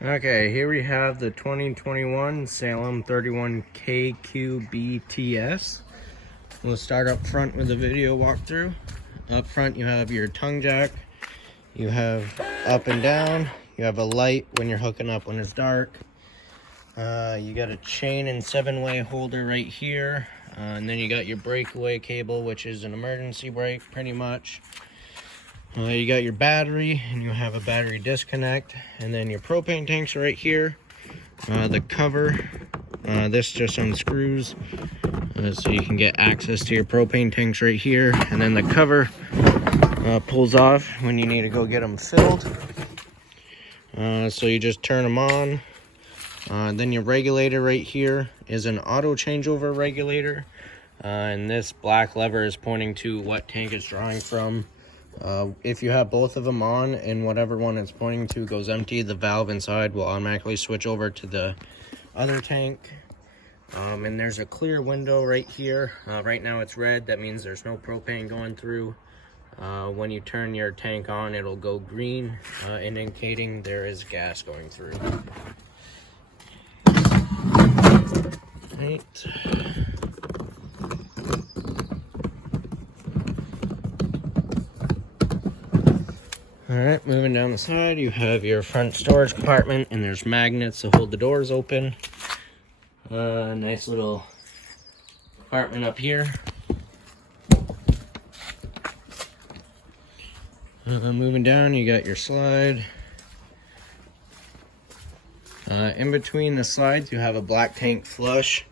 Okay, here we have the 2021 Salem 31KQBTS. We'll start up front with a video walkthrough. Up front you have your tongue jack, you have up and down, you have a light when you're hooking up when it's dark. You got a chain and 7-way holder right here, and then you got your breakaway cable, which is an emergency brake pretty much. You got your battery, and you have a battery disconnect, and then your propane tanks right here. The cover, this just unscrews, so you can get access to your propane tanks right here, and then the cover pulls off when you need to go get them filled. So you just turn them on. Then your regulator right here is an auto changeover regulator, and this black lever is pointing to what tank it's drawing from. If you have both of them on and whatever one it's pointing to goes empty, the valve inside will automatically switch over to the other tank. And there's a clear window right here. Right now it's red, that means there's no propane going through. When you turn your tank on, it'll go green, indicating there is gas going through. Right. Alright, moving down the side, you have your front storage compartment, and there's magnets to hold the doors open. Nice little compartment up here. Moving down, you got your slide. In between the slides, you have a black tank flush.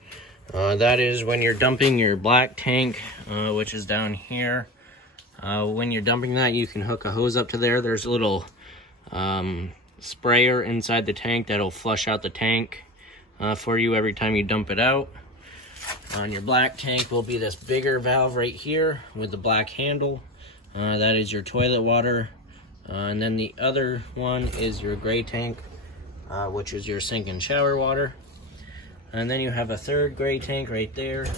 That is when you're dumping your black tank, which is down here. When you're dumping that, you can hook a hose up to there. There's a little sprayer inside the tank that'll flush out the tank for you every time you dump it out. On your black tank will be this bigger valve right here with the black handle. That is your toilet water. And then the other one is your gray tank, which is your sink and shower water. And then you have a third gray tank right there.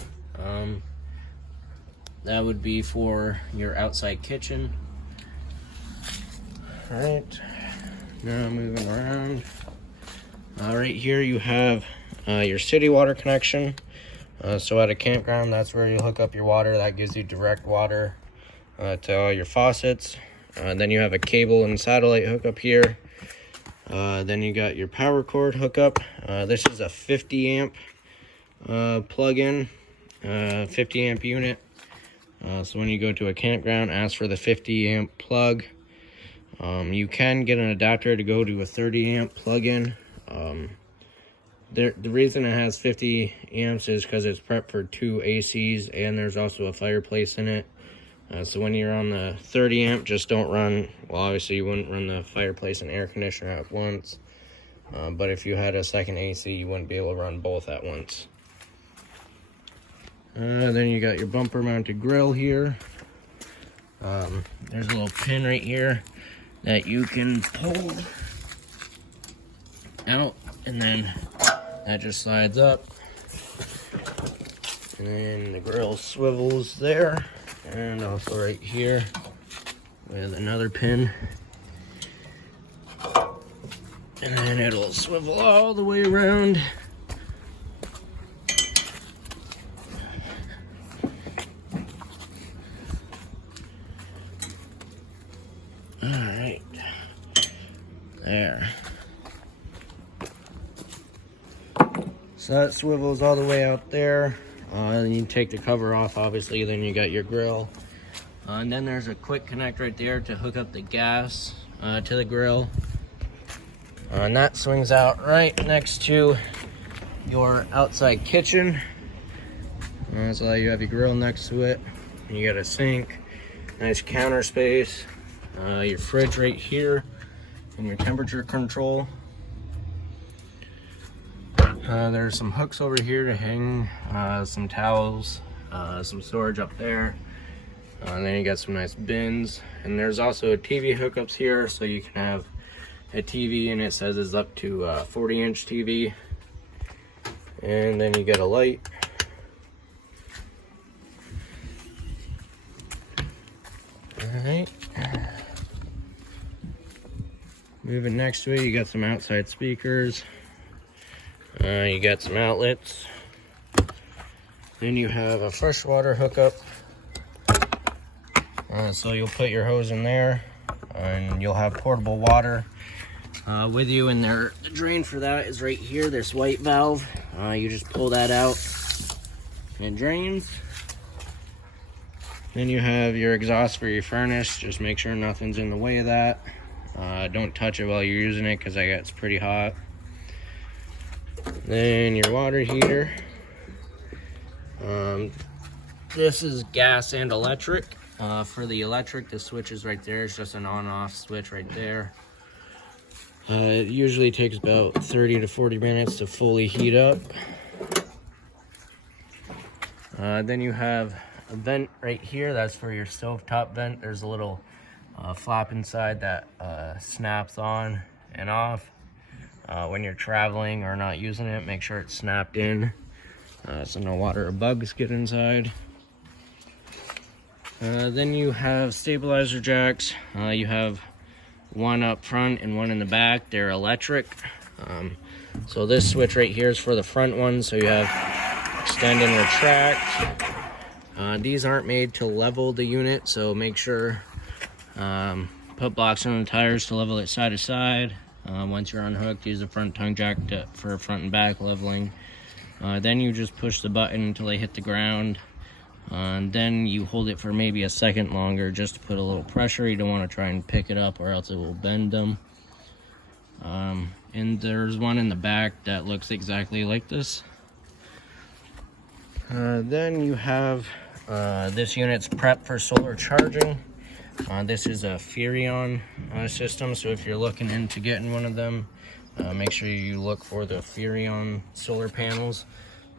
That would be for your outside kitchen. All right, now moving around. Right here you have your city water connection. So at a campground, that's where you hook up your water. That gives you direct water to all your faucets. Then you have a cable and satellite hookup here. Then you got your power cord hookup. This is a 50 amp plug-in, 50 amp unit. So when you go to a campground, ask for the 50 amp plug. You can get an adapter to go to a 30 amp plug-in. The reason it has 50 amps is because it's prepped for 2 ACs, and there's also a fireplace in it. So when you're on the 30 amp, just don't run, well, obviously you wouldn't run the fireplace and air conditioner at once. But if you had a second AC, you wouldn't be able to run both at once. Then you got your bumper mounted grill here. There's a little pin right here that you can pull out, and then that just slides up. And then the grill swivels there, and also right here with another pin. And then it'll swivel all the way around. Alright, there. So that swivels all the way out there. Then you take the cover off, obviously, then you got your grill. And then there's a quick connect right there to hook up the gas to the grill. And that swings out right next to your outside kitchen. So you have your grill next to it. You got a sink, nice counter space. Your fridge right here, and your temperature control. There's some hooks over here to hang some towels, some storage up there. And then you got some nice bins. And there's also TV hookups here, so you can have a TV, and it says it's up to 40-inch TV. And then you get a light. All right. Moving next to it, you got some outside speakers. You got some outlets. Then you have a freshwater hookup. So you'll put your hose in there, and you'll have portable water with you. And the drain for that is right here, this white valve. You just pull that out and it drains. Then you have your exhaust for your furnace. Just make sure nothing's in the way of that. Don't touch it while you're using it because that gets pretty hot. Then your water heater. This is gas and electric. For the electric, the switch is right there. It's just an on-off switch right there. It usually takes about 30 to 40 minutes to fully heat up. Then you have a vent right here. That's for your stovetop vent. There's a little flap inside that snaps on and off. When you're traveling or not using it, make sure it's snapped in so no water or bugs get inside. Then you have stabilizer jacks. You have one up front and one in the back. They're electric. So this switch right here is for the front one, so you have extend and retract. These aren't made to level the unit, so make sure put blocks on the tires to level it side to side. Once you're unhooked, use the front tongue jack for front and back leveling. Then you just push the button until they hit the ground. And then you hold it for maybe a second longer just to put a little pressure. You don't want to try and pick it up or else it will bend them. And there's one in the back that looks exactly like this. Then you have this unit's prepped for solar charging. This is a Furrion system, so if you're looking into getting one of them, make sure you look for the Furrion solar panels.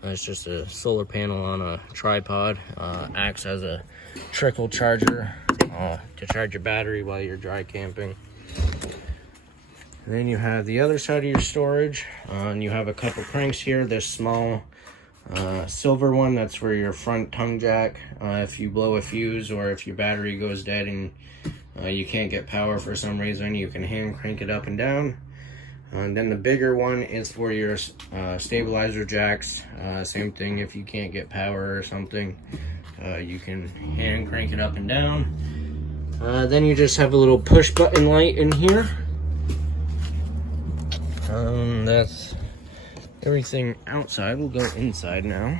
It's just a solar panel on a tripod. Acts as a trickle charger to charge your battery while you're dry camping. And then you have the other side of your storage, and you have a couple cranks here. This small silver one, that's for your front tongue jack. If you blow a fuse or if your battery goes dead and you can't get power for some reason, you can hand crank it up and down. And then the bigger one is for your stabilizer jacks. Same thing, if you can't get power or something, you can hand crank it up and down. Then you just have a little push button light in here. That's everything outside. We'll go inside now.